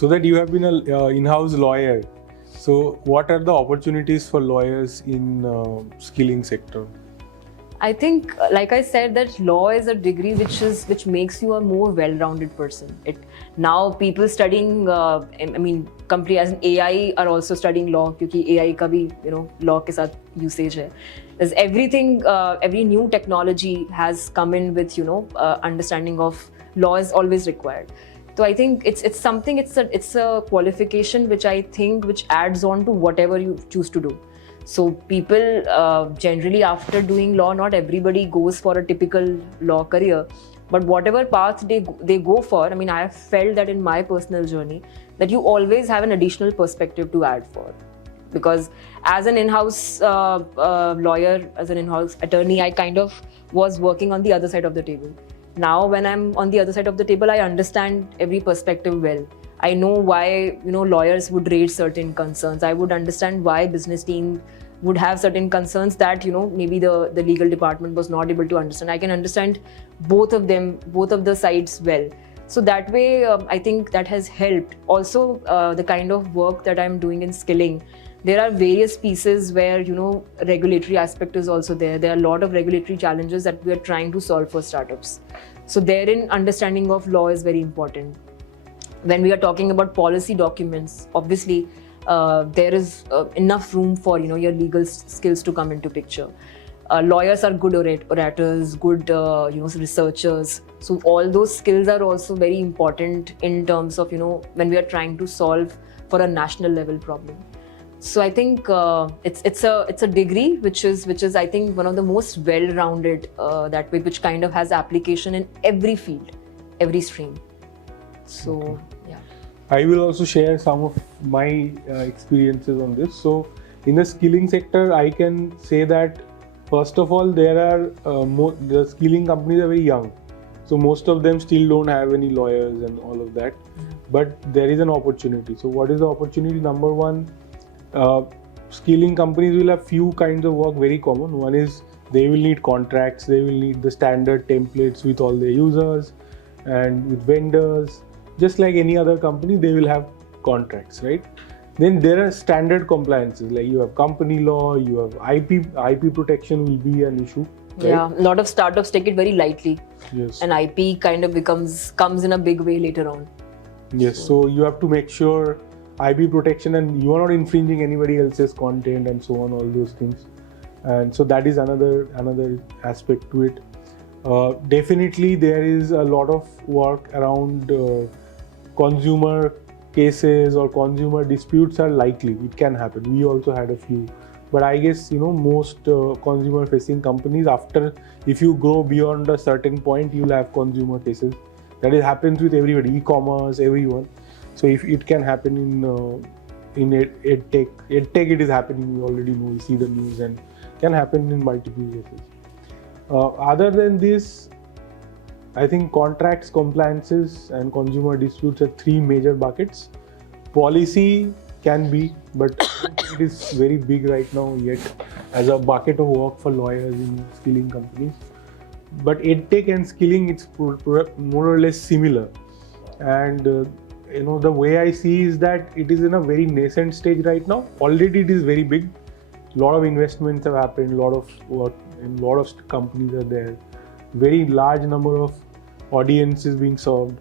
So that you have been a in-house lawyer. So what are the opportunities for lawyers in skilling sector? I think, like I said, that law is a degree which makes you a more well-rounded person. Now people studying, company as an AI are also studying law, because AI का भी law के साथ usage है. There's everything, every new technology has come in with understanding of law is always required. So I think it's a qualification which adds on to whatever you choose to do. So people generally, after doing law, not everybody goes for a typical law career, but whatever path they go for, I have felt that in my personal journey that you always have an additional perspective to add for. Because as an in-house lawyer, as an in-house attorney, I kind of was working on the other side of the table. Now when I'm on the other side of the table, I understand every perspective well. I know why lawyers would raise certain concerns. I would understand why business team would have certain concerns that maybe the legal department was not able to understand. I can understand both of the sides well. So that way, I think that has helped. Also, the kind of work that I'm doing in skilling, there are various pieces where regulatory aspect is also there. There are a lot of regulatory challenges that we are trying to solve for startups. So therein, understanding of law is very important. When we are talking about policy documents, obviously there is enough room for your legal skills to come into picture. Lawyers are good orators, good researchers. So all those skills are also very important in terms of when we are trying to solve for a national level problem. So I think it's a degree which is I think one of the most well-rounded that way, which kind of has application in every field, every stream. So yeah, I will also share some of my experiences on this. So in the skilling sector, I can say that first of all, there are the skilling companies are very young. So most of them still don't have any lawyers and all of that. But there is an opportunity. So what is the opportunity? Number one, skilling companies will have few kinds of work very common. One is they will need contracts, they will need the standard templates with all their users and with vendors. Just like any other company, they will have contracts, right? Then there are standard compliances, like you have company law, you have IP protection will be an issue. Right? Yeah, a lot of startups take it very lightly. Yes. And IP kind of comes in a big way later on. Yes, so you have to make sure IP protection and you are not infringing anybody else's content and so on, all those things. And so that is another aspect to it. Definitely there is a lot of work around consumer cases or consumer disputes are likely. It can happen. We also had a few. But I guess, most consumer facing companies, if you go beyond a certain point, you'll have consumer cases. That happens with everybody, e-commerce, everyone. So if it can happen in EdTech, it is happening. We already know, we see the news, and can happen in multiple cases. Other than this, I think contracts, compliances, and consumer disputes are three major buckets. Policy can be, but it is very big right now yet as a bucket of work for lawyers in skilling companies. But EdTech and skilling, it's more or less similar. And the way I see is that it is in a very nascent stage right now. Already it is very big. A lot of investments have happened, a lot of work, and a lot of companies are there. Very large number of audiences being served.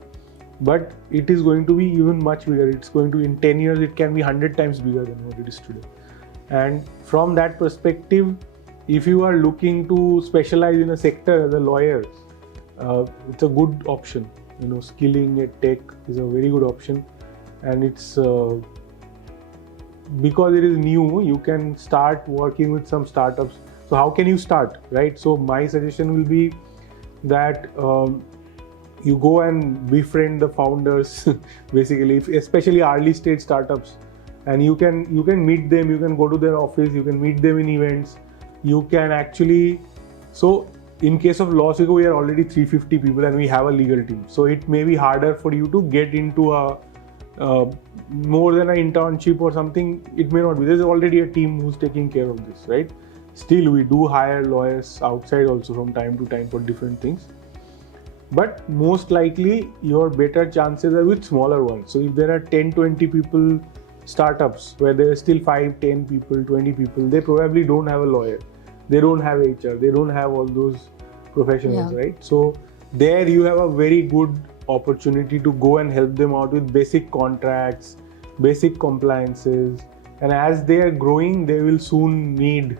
But it is going to be even much bigger. It's going to, in 10 years, it can be 100 times bigger than what it is today. And from that perspective, if you are looking to specialize in a sector as a lawyer, it's a good option. Skilling at tech is a very good option, and it's because it is new, you can start working with some startups. So how can you start, right? So my suggestion will be that you go and befriend the founders, basically, especially early stage startups, and you can meet them. You can go to their office. You can meet them in events. You can actually, so in case of Law Seco, we are already 350 people and we have a legal team. So it may be harder for you to get into a more than an internship or something. It may not be. There's already a team who's taking care of this, right? Still, we do hire lawyers outside also from time to time for different things. But most likely your better chances are with smaller ones. So if there are 10-20 people startups where there are still 5-10 people, 20 people, they probably don't have a lawyer, they don't have HR, they don't have all those professionals, Yeah. right? So there you have a very good opportunity to go and help them out with basic contracts, basic compliances, and as they are growing they will soon need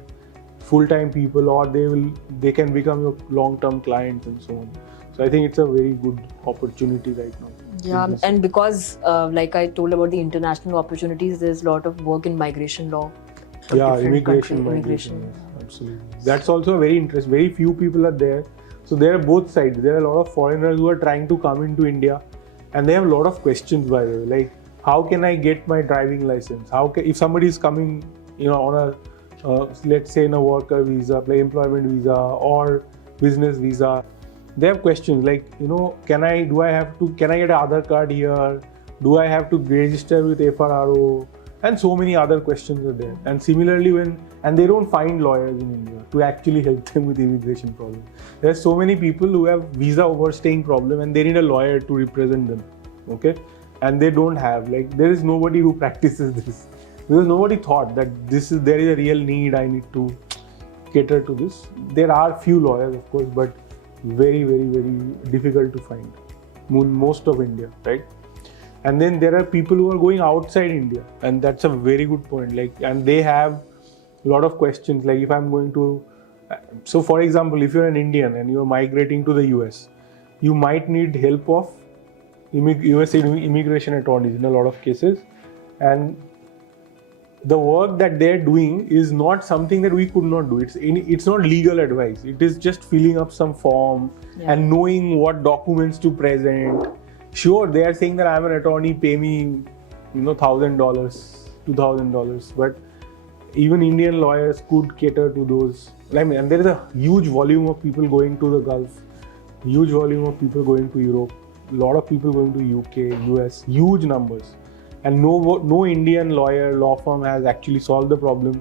full-time people, or they can become your long-term clients and so on. So I think it's a very good opportunity right now. Yeah, Business. and because like I told about the international opportunities, there's a lot of work in migration law. for Yeah, different immigration, country- migration, yes, absolutely. That's also a very interesting. Very few people are there. So there are both sides. There are a lot of foreigners who are trying to come into India, and they have a lot of questions. By the way, like how can I get my driving license? If somebody is coming, on a let's say in a worker visa, like employment visa or business visa, they have questions like, can I get an Aadhaar card here? Do I have to register with FRRO? And so many other questions are there. And similarly, and they don't find lawyers in India to actually help them with immigration problems. There are so many people who have visa overstaying problem and they need a lawyer to represent them. Okay, and they don't have, there is nobody who practices this, because nobody thought that there is a real need. I need to cater to this. There are few lawyers, of course, but very, very, very difficult to find. Most of India, right? And then there are people who are going outside India, and that's a very good point. And they have a lot of questions. Like if I'm going to, so for example, if you're an Indian and you're migrating to the US, you might need help of US immigration attorneys in a lot of cases, and the work that they're doing is not something that we could not do. It's not legal advice. It is just filling up some form and knowing what documents to present. Sure, they are saying that I'm an attorney, pay me, $1,000, $2,000, but even Indian lawyers could cater to those. And there is a huge volume of people going to the Gulf, huge volume of people going to Europe, a lot of people going to UK, US, huge numbers. And no Indian law firm has actually solved the problem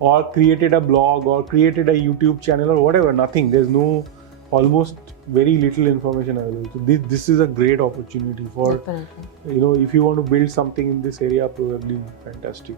or created a blog or created a YouTube channel or whatever. Nothing. There's almost very little information available. So this is a great opportunity for, Definitely. if you want to build something in this area, probably fantastic.